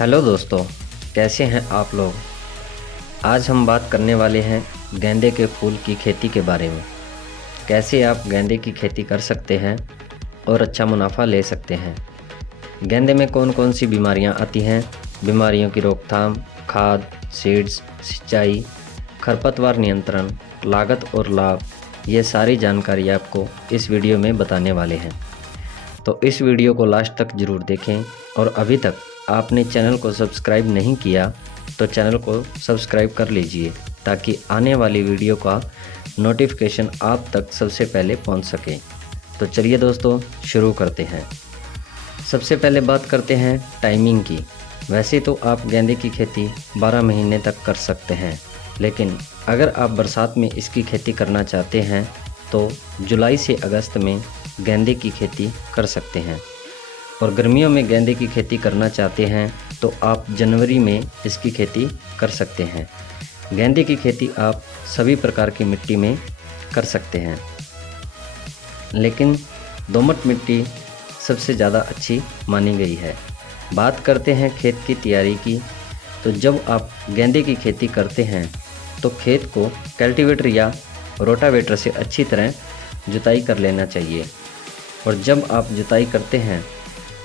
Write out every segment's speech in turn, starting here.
Hello दोस्तों, कैसे हैं आप लोग। आज हम बात करने वाले हैं गेंदे के फूल की खेती के बारे में। कैसे आप गेंदे की खेती कर सकते हैं और अच्छा मुनाफा ले सकते हैं। गेंदे में कौन कौन सी बीमारियां आती हैं, बीमारियों की रोकथाम, खाद, सीड्स, सिंचाई, खरपतवार नियंत्रण, लागत और लाभ, ये सारी जानकारी आपको इस वीडियो में बताने वाले हैं। तो इस वीडियो को लास्ट तक ज़रूर देखें और अभी तक आपने चैनल को सब्सक्राइब नहीं किया तो चैनल को सब्सक्राइब कर लीजिए ताकि आने वाली वीडियो का नोटिफिकेशन आप तक सबसे पहले पहुंच सके। तो चलिए दोस्तों, शुरू करते हैं। सबसे पहले बात करते हैं टाइमिंग की। वैसे तो आप गेंदे की खेती 12 महीने तक कर सकते हैं, लेकिन अगर आप बरसात में इसकी खेती करना चाहते हैं तो जुलाई से अगस्त में गेंदे की खेती कर सकते हैं, और गर्मियों में गेंदे की खेती करना चाहते हैं तो आप जनवरी में इसकी खेती कर सकते हैं। गेंदे की खेती आप सभी प्रकार की मिट्टी में कर सकते हैं, लेकिन दोमट मिट्टी सबसे ज़्यादा अच्छी मानी गई है। बात करते हैं खेत की तैयारी की। तो जब आप गेंदे की खेती करते हैं तो खेत को कल्टीवेटर या रोटावेटर से अच्छी तरह जुताई कर लेना चाहिए, और जब आप जुताई करते हैं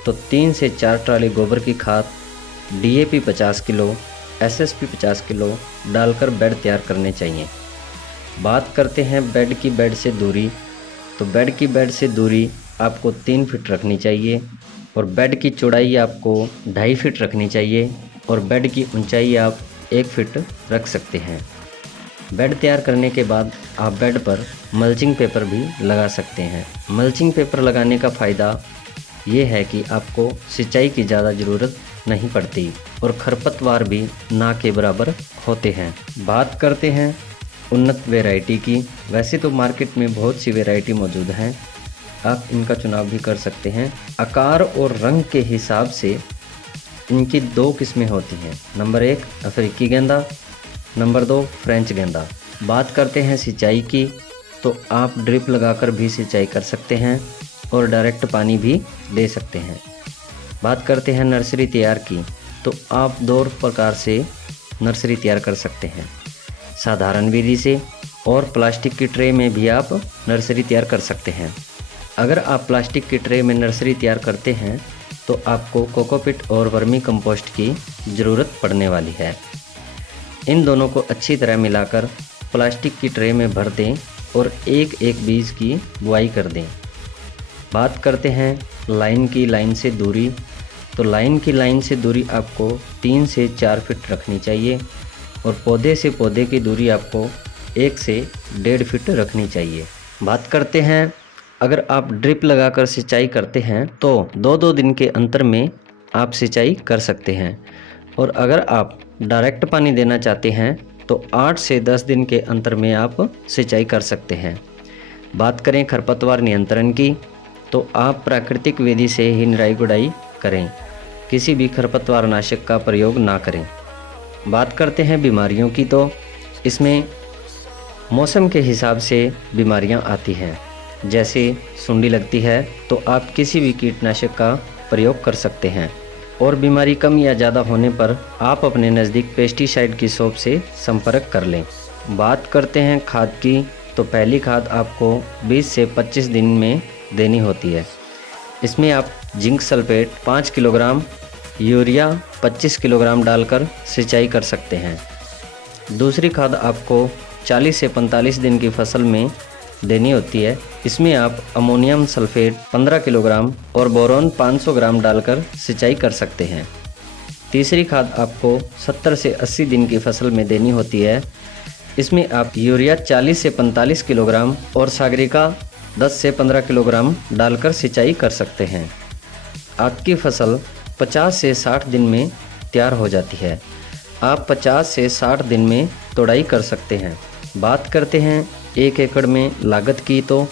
तो 3 से 4 ट्राली गोबर की खाद, DAP 50 किलो, SSP 50 किलो डालकर बेड तैयार करने चाहिए। बात करते हैं बेड से दूरी। तो बेड से दूरी आपको 3 फीट रखनी चाहिए, और बेड की चौड़ाई आपको 2.5 फीट रखनी चाहिए, और बेड की ऊंचाई आप 1 फीट रख सकते हैं। बेड तैयार करने के बाद आप बेड पर मल्चिंग पेपर भी लगा सकते हैं। मल्चिंग पेपर लगाने का फ़ायदा ये है कि आपको सिंचाई की ज़्यादा ज़रूरत नहीं पड़ती और खरपतवार भी ना के बराबर होते हैं। बात करते हैं उन्नत वैरायटी की। वैसे तो मार्केट में बहुत सी वैरायटी मौजूद हैं, आप इनका चुनाव भी कर सकते हैं। आकार और रंग के हिसाब से इनकी 2 किस्में होती हैं। नंबर 1 अफ्रीकी गेंदा, नंबर 2 फ्रेंच गेंदा। बात करते हैं सिंचाई की। तो आप ड्रिप लगाकर भी सिंचाई कर सकते हैं और डायरेक्ट पानी भी दे सकते हैं। बात करते हैं नर्सरी तैयार की। तो आप 2 प्रकार से नर्सरी तैयार कर सकते हैं, साधारण विधि से, और प्लास्टिक की ट्रे में भी आप नर्सरी तैयार कर सकते हैं। अगर आप प्लास्टिक की ट्रे में नर्सरी तैयार करते हैं तो आपको कोकोपीट और वर्मी कंपोस्ट की ज़रूरत पड़ने वाली है। इन दोनों को अच्छी तरह मिलाकर प्लास्टिक की ट्रे में भर दें और एक एक बीज की बुआई कर दें। बात करते हैं लाइन से दूरी। तो लाइन से दूरी आपको 3 से 4 फीट रखनी चाहिए, और पौधे से पौधे की दूरी आपको 1 से 1.5 फीट रखनी चाहिए। बात करते हैं, अगर आप ड्रिप लगाकर सिंचाई करते हैं तो 2-2 दिन के अंतर में आप सिंचाई कर सकते हैं, और अगर आप डायरेक्ट पानी देना चाहते हैं तो 8 से 10 दिन के अंतर में आप सिंचाई कर सकते हैं। बात करें खरपतवार नियंत्रण की। तो आप प्राकृतिक विधि से ही निराई गुड़ाई करें, किसी भी खरपतवार नाशक का प्रयोग ना करें। बात करते हैं बीमारियों की। तो इसमें मौसम के हिसाब से बीमारियां आती हैं, जैसे सुंडी लगती है तो आप किसी भी कीटनाशक का प्रयोग कर सकते हैं, और बीमारी कम या ज़्यादा होने पर आप अपने नज़दीक पेस्टिसाइड की शॉप से संपर्क कर लें। बात करते हैं खाद की। तो पहली खाद आपको 20 से 25 दिन में देनी होती है। इसमें आप zinc sulphate 5 kilogram, urea 25 kilogram डालकर सिंचाई कर सकते हैं। दूसरी खाद आपको 40 से 45 दिन की फसल में देनी होती है। इसमें आप अमोनियम सल्फेट 15 किलोग्राम और बोरोन 500 ग्राम डालकर सिंचाई कर सकते हैं। तीसरी खाद आपको 70 से 80 दिन की फसल में देनी होती है। इसमें आप यूरिया 40 से 45 किलोग्राम और सागरिका 10 से 15 किलोग्राम डालकर सिंचाई कर सकते हैं। आपकी फसल 50 से 60 दिन में तैयार हो जाती है। आप 50 से 60 दिन में तोड़ाई कर सकते हैं। बात करते हैं 1 एकड़ में लागत की। तो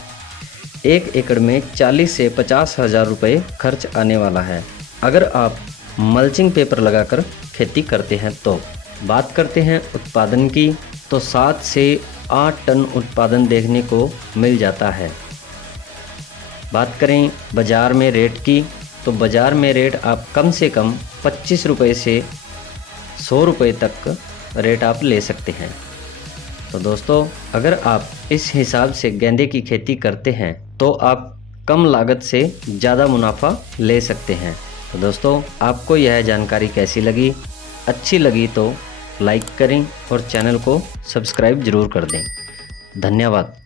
1 एकड़ में 40 से 50 हज़ार रुपये खर्च आने वाला है, अगर आप मल्चिंग पेपर लगाकर खेती करते हैं तो। बात करते हैं उत्पादन की। तो 7 से 8 टन उत्पादन देखने को मिल जाता है। बात करें बाज़ार में रेट की। तो बाज़ार में रेट आप कम से कम 25 रुपये से 100 रुपये तक रेट आप ले सकते हैं। तो दोस्तों, अगर आप इस हिसाब से गेंदे की खेती करते हैं तो आप कम लागत से ज़्यादा मुनाफा ले सकते हैं। तो दोस्तों, आपको यह जानकारी कैसी लगी? अच्छी लगी तो लाइक करें और चैनल को सब्सक्राइब ज़रूर कर दें। धन्यवाद।